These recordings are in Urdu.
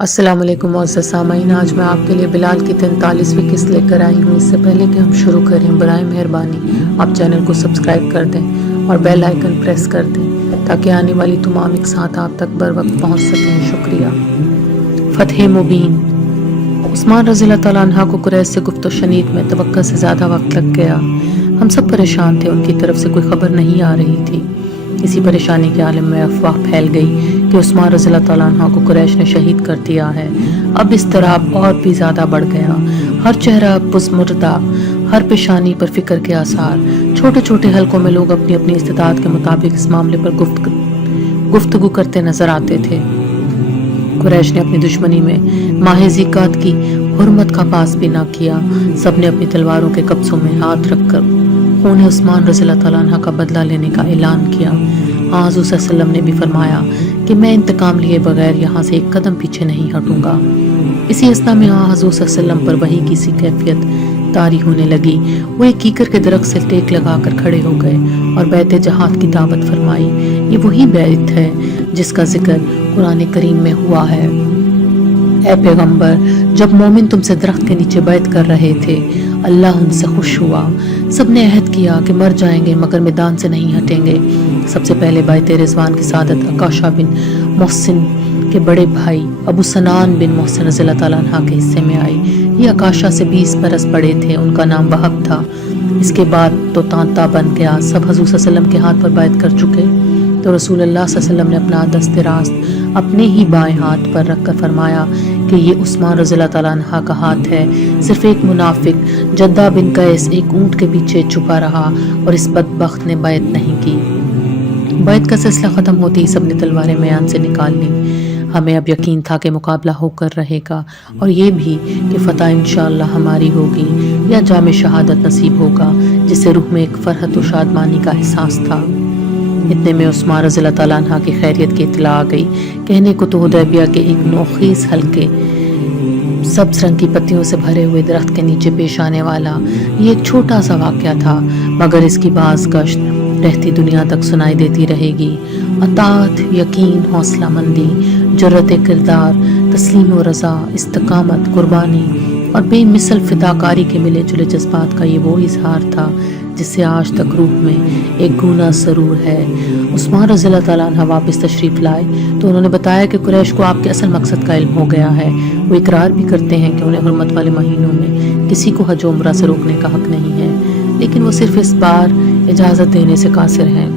السلام علیکم معزز سامعین، آج میں آپ کے لیے بلال کی 43ویں قسط لے کر آئی ہوں۔ اس سے پہلے کہ ہم شروع کریں، برائے مہربانی آپ چینل کو سبسکرائب کر دیں اور بیل آئیکن پریس کر دیں تاکہ آنے والی تمام اقساط آپ تک بر وقت پہنچ سکیں۔ شکریہ۔ فتح مبین۔ عثمان رضی اللہ تعالیٰ عنہ کو قریش سے گفت و شنید میں توقع سے زیادہ وقت لگ گیا۔ ہم سب پریشان تھے، ان کی طرف سے کوئی خبر نہیں آ رہی تھی۔ اسی پریشانی کے عالم میں افواہ پھیل گئی کہ عثمان رضی اللہ تعالیٰ عنہ کو قریش نے شہید کر دیا ہے۔ اب اضطراب اور بھی زیادہ بڑھ گیا۔ ہر چہرہ پسمردہ، ہر پیشانی پر فکر کے آثار۔ چھوٹے چھوٹے حلقوں میں لوگ اپنی اپنی استطاعت کے مطابق اس معاملے پر گفتگو کرتے نظر آتے تھے۔ قریش نے اپنی دشمنی میں ماہ ذیقعد کی حرمت کا پاس بھی نہ کیا۔ سب نے اپنی تلواروں کے قبضوں میں ہاتھ رکھ کر خون عثمان رضی اللہ تعالیٰ عنہ کا بدلہ لینے کا اعلان کیا۔ حضور صلی اللہ علیہ وسلم نے بھی فرمایا کہ میں انتقام لیے بغیر یہاں سے ایک قدم پیچھے نہیں ہٹوں گا۔ اسی اثنا میں حضور صلی اللہ علیہ وسلم پر وحی کی سی کیفیت طاری ہونے لگی۔ وہ ایک کیکر کے درخت سے ٹیک لگا کر کھڑے ہو گئے اور بیعت جہاد کی دعوت فرمائی۔ یہ وہی بیعت ہے جس کا ذکر قرآن کریم میں ہوا ہے۔ اے پیغمبر، جب مومن تم سے درخت کے نیچے بیعت کر رہے تھے، اللہ ان سے خوش ہوا۔ سب نے عہد کیا کہ مر جائیں گے مگر میدان سے نہیں ہٹیں گے۔ سب سے پہلے بیعت رضوان کی سعادت عکاشہ بن محسن کے بڑے بھائی ابو سنان بن محسن رضی اللہ تعالیٰ عنہ کے حصے میں آئی۔ یہ عکاشہ سے 20 برس بڑے تھے۔ ان کا نام وہب تھا۔ اس کے بعد تو تانتا بن گیا۔ سب حضور صلی اللہ علیہ وسلم کے ہاتھ پر بیعت کر چکے تو رسول اللہ صلی اللہ علیہ وسلم نے اپنا دست راست اپنے ہی بائیں ہاتھ پر رکھ کر فرمایا کہ یہ عثمان رضی اللہ تعالیٰ عنہ کا ہاتھ ہے۔ صرف ایک منافق جدہ بن قیس ایک اونٹ کے پیچھے چھپا رہا اور اس بدبخت نے بیعت نہیں کی۔ بیعت کا سلسلہ ختم ہوتے ہی سب نے تلواریں میان سے نکال لیں۔ ہمیں اب یقین تھا کہ مقابلہ ہو کر رہے گا اور یہ بھی کہ فتح انشاءاللہ ہماری ہوگی یا جام شہادت نصیب ہوگا، جس سے روح میں ایک فرحت و شادمانی کا احساس تھا۔ اتنے میں عثمان رضی اللہ تعالیٰ عنہ کی خیریت کی اطلاع آ گئی۔ کہنے کو تو حدیبیہ کے ایک نوخیز حلقے سبز رنگ کی پتیوں سے بھرے ہوئے درخت کے نیچے پیش آنے والا یہ ایک چھوٹا سا واقعہ تھا، مگر اس کی باز گشت رہتی دنیا تک سنائی دیتی رہے گی۔ اطاعت، یقین، حوصلہ مندی، جرأت کردار، تسلیم و رضا، استقامت، قربانی اور بے مثل فداکاری کے ملے جلے جذبات کا یہ وہ اظہار تھا جس سے آج تک روح میں ایک گونا سرور ہے۔ عثمان رضی اللہ تعالیٰ عنہ واپس تشریف لائے تو انہوں نے بتایا کہ قریش کو آپ کے اصل مقصد کا علم ہو گیا ہے۔ وہ اقرار بھی کرتے ہیں کہ انہیں حرمت والے مہینوں میں کسی کو حج و عمرہ سے روکنے کا حق نہیں ہے، لیکن وہ صرف اس بار اجازت دینے سے قاصر ہیں۔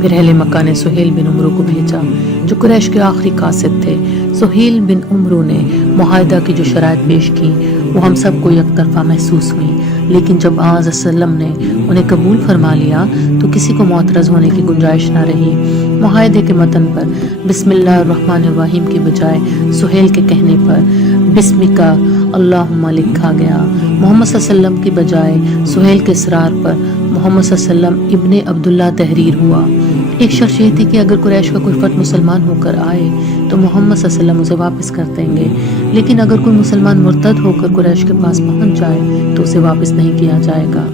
پھر اہل مکہ نے سہیل بن عمرو کو بھیجا جو قریش کے آخری قاصد تھے۔ سہیل بن عمرو نے معاہدہ کی جو شرائط پیش کی وہ ہم سب کو یک طرفہ محسوس ہوئی، لیکن جب آن وسلم نے انہیں قبول فرما لیا تو کسی کو معترض ہونے کی گنجائش نہ رہی۔ معاہدے کے متن پر بسم اللہ الرحمن الرحیم کی بجائے سہیل کے کہنے پر بسمک اللہم لکھا گیا۔ محمد صلی اللہ علیہ وسلم کی بجائے سہیل کے اصرار پر محمد صلی اللہ علیہ وسلم ابن عبداللہ تحریر ہوا۔ ایک شرط یہ تھی کہ اگر قریش کا کوئی فرد مسلمان ہو کر آئے تو محمد صلی اللہ علیہ وسلم اسے واپس کر دیں گے، لیکن اگر کوئی مسلمان مرتد ہو کر قریش کے پاس پہنچ جائے تو اسے واپس نہیں کیا جائے گا۔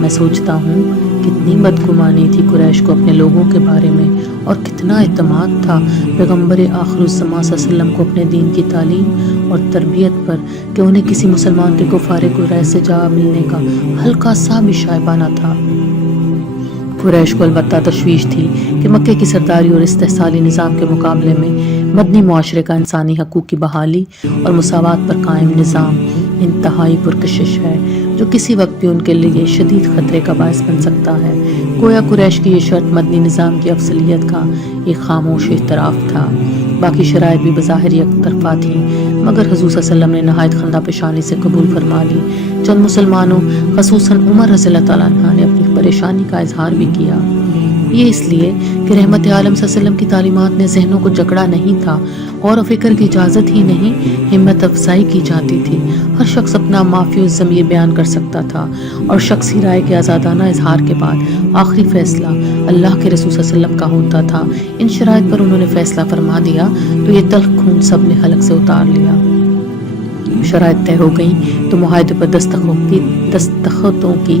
میں سوچتا ہوں کتنی بدگمانی تھی قریش کو اپنے لوگوں کے بارے میں اور کتنا اعتماد تھا پیغمبر آخر الزماں صلی اللہ علیہ وسلم کو اپنے دین کی تعلیم اور تربیت پر کہ انہیں کسی مسلمان کے کفار قریش سے جا ملنے کا ہلکا سا بھی شائبانہ تھا۔ قریش کو البتہ تشویش تھی کہ مکے کی سرداری اور استحصالی نظام کے مقابلے میں مدنی معاشرے کا انسانی حقوق کی بحالی اور مساوات پر قائم نظام انتہائی پرکشش ہے، جو کسی وقت بھی ان کے لیے شدید خطرے کا باعث بن سکتا ہے۔ گویا قریش کی یہ شرط مدنی نظام کی افضلیت کا ایک خاموش اعتراف تھا۔ باقی شرائط بھی بظاہر یک طرفہ تھیں، مگر حضور صلی اللہ علیہ وسلم نے نہایت خندہ پیشانی سے قبول فرما لی۔ چند مسلمانوں خصوصاً عمر رضی اللہ تعالیٰ عنہ نے اپنی پریشانی کا اظہار بھی کیا۔ یہ اس لیے کہ رحمت عالم صلی اللہ علیہ وسلم کی تعلیمات نے ذہنوں کو جکڑا نہیں تھا، غور و فکر کی اجازت ہی نہیں، ہمت افزائی کی جاتی تھی۔ ہر شخص اپنا معافی الضمیر بیان کر سکتا تھا اور شخصی رائے کے آزادانہ اظہار کے بعد آخری فیصلہ اللہ کے رسول صلی اللہ علیہ وسلم کا ہوتا تھا۔ ان شرائط پر انہوں نے فیصلہ فرما دیا تو یہ تلخ خون سب نے حلق سے اتار لیا۔ شرائط طے ہو گئیں تو معاہدے پر دستخطوں کی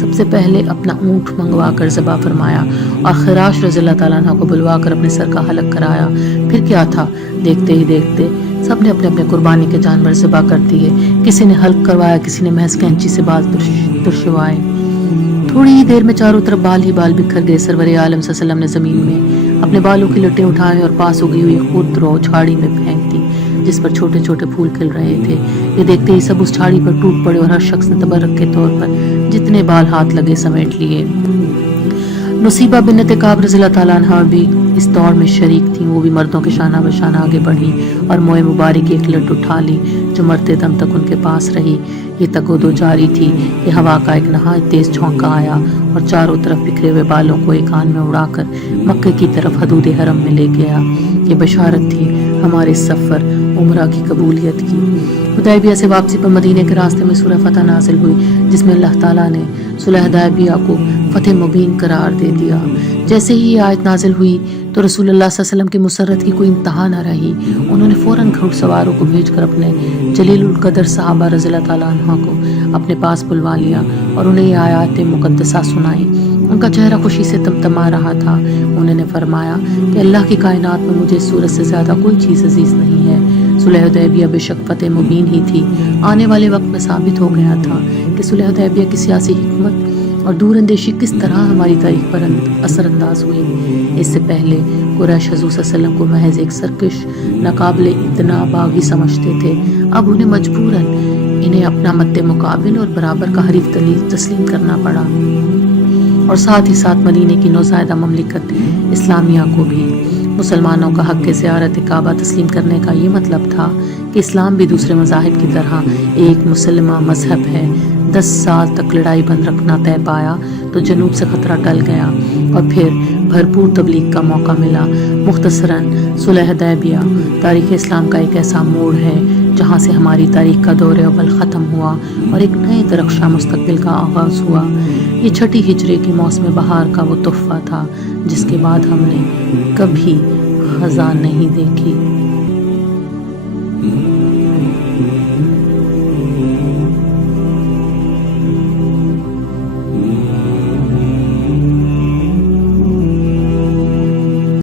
سب سے پہلے اپنا اونٹ منگوا کر ذبح فرمایا اور خراش رضی اللہ تعالیٰ عنہ کو بلوا کر اپنے سر کا حلق کرایا۔ پھر کیا تھا، دیکھتے ہی دیکھتے سب نے اپنے اپنے قربانی کے جانور ذبح کر دیے۔ کسی نے حلق کروایا، کسی نے محض کینچی سے بال ترشوائے۔ تھوڑی ہی دیر میں چاروں طرف بال ہی بال بکھر گئے۔ سرور عالم صلی اللہ علیہ وسلم نے زمین میں اپنے بالوں کی لٹیں اٹھائیں اور پاس اگی ہوئی خودرو جھاڑی میں پھینک دی جس پر چھوٹے چھوٹے پھول کھل رہے تھے۔ یہ دیکھتے ہی سب اس جھاڑی پر ٹوٹ پڑے اور ہر شخص نے تبرک کے طور پر جتنے بال ہاتھ لگے سمیٹ لیے۔ نصیبہ بنت کعب رضی اللہ تعالیٰ عنہ بھی اس دور میں شریک تھیں۔ وہ بھی مردوں کے شانہ بشانہ آگے بڑھی اور موئے مبارک کی ایک لٹ اٹھا لی جو مرتے دم تک ان کے پاس رہی۔ یہ تگودو جاری تھی کہ ہوا کا ایک نہایت تیز جھونکا آیا اور چاروں طرف بکھرے ہوئے بالوں کو ایک آن میں اڑا کر مکے کی طرف حدود حرم میں لے گیا۔ یہ بشارت تھی ہمارے سفر عمرہ کی قبولیت کی۔ حدیبیہ سے واپسی پر مدینے کے راستے میں سورہ فتح نازل ہوئی جس میں اللہ تعالیٰ نے صلح حدیبیہ کو فتح مبین قرار دے دیا۔ جیسے ہی یہ آیت نازل ہوئی تو رسول اللہ صلی اللہ علیہ وسلم کی مسرت کی کوئی انتہا نہ رہی۔ انہوں نے فوراً گھڑ سواروں کو بھیج کر اپنے جلیل القدر صحابہ رضی اللہ تعالیٰ عنہ کو اپنے پاس بلوا لیا اور انہیں یہ آیات مقدسہ سنائی۔ ان کا چہرہ خوشی سے تمتما رہا تھا۔ انہوں نے فرمایا کہ اللہ کی کائنات میں مجھے اس صورت سے زیادہ کوئی چیز عزیز نہیں ہے۔ صلح حدیبیہ بے شک فتح مبین ہی تھی۔ آنے والے وقت میں ثابت ہو گیا تھا کہ صلح حدیبیہ کی سیاسی حکمت اور دور اندیشی کس طرح ہماری تاریخ پر اثر انداز ہوئی۔ اس سے پہلے قریش حضور صلی اللہ علیہ وسلم کو محض ایک سرکش ناقابل اتنا باغی سمجھتے تھے۔ اب انہیں مجبوراً انہیں اپنا مد مقابل اور برابر کا حریف تسلیم کرنا پڑا، اور ساتھ ہی ساتھ مدینے کی نوزائیدہ مملکت اسلامیہ کو بھی۔ مسلمانوں کا حق زیارت کعبہ تسلیم کرنے کا یہ مطلب تھا کہ اسلام بھی دوسرے مذاہب کی طرح ایک مسلمہ مذہب ہے۔ 10 سال تک لڑائی بند رکھنا طے پایا تو جنوب سے خطرہ ٹل گیا اور پھر بھرپور تبلیغ کا موقع ملا۔ مختصراً صلح حدیبیہ تاریخ اسلام کا ایک ایسا موڑ ہے جہاں سے ہماری تاریخ کا دور اول ختم ہوا اور ایک نئے درخشاں مستقبل کا آغاز ہوا۔ یہ چھٹی ہجری کی موسم بہار کا وہ تحفہ تھا جس کے بعد ہم نے کبھی خزاں نہیں دیکھی۔